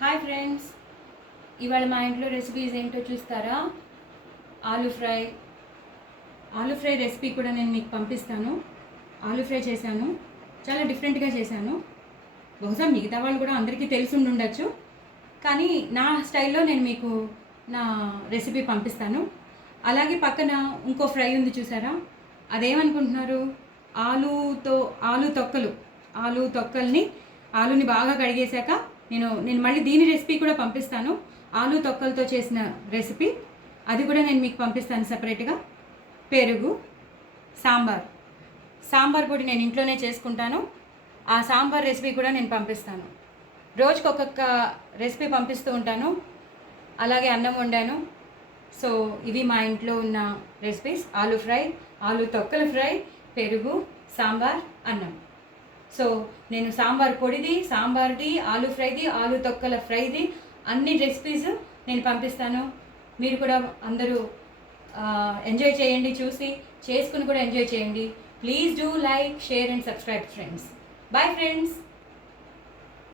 Hi friends, ఇవాళ మా ఇంట్లో రెసిపీస్ ఏంటో చూస్తారా? ఆలూ ఫ్రై రెసిపీ కూడా నేను మీకు పంపిస్తాను. ఆలూ ఫ్రై చేశాను, చాలా డిఫరెంట్గా చేశాను. బహుశా మిగతా వాళ్ళు కూడా అందరికీ తెలిసి ఉండొచ్చు, కానీ నా స్టైల్లో నేను మీకు నా రెసిపీ పంపిస్తాను. అలాగే పక్కన ఇంకో ఫ్రై ఉంది చూసారా? అదేమనుకుంటున్నారు? ఆలూ తొక్కల్ని బాగా కడిగేశాక నేను మళ్ళీ దీని రెసిపీ కూడా పంపిస్తాను. ఆలూ తొక్కలతో చేసిన రెసిపీ, అది కూడా నేను మీకు పంపిస్తాను సపరేట్గా. పెరుగు, సాంబార్ పొడి నేను ఇంట్లోనే చేసుకుంటాను. ఆ సాంబార్ రెసిపీ కూడా నేను పంపిస్తాను. రోజుకి ఒక్కొక్క రెసిపీ పంపిస్తూ ఉంటాను. అలాగే అన్నం వండాను. సో ఇవి మా ఇంట్లో ఉన్న రెసిపీస్: ఆలూ ఫ్రై, ఆలూ తొక్కల ఫ్రై, పెరుగు, సాంబార్, అన్నం. సో నేను సాంబార్ పొడిది, సాంబార్ది, ఆలూ ఫ్రైది, ఆలూ తొక్కల ఫ్రైది అన్ని రెసిపీస్ నేను పంపిస్తాను. మీరు కూడా అందరూ ఎంజాయ్ చేయండి, చూసి చేసుకుని కూడా ఎంజాయ్ చేయండి. Please do like, share and subscribe friends. Bye friends.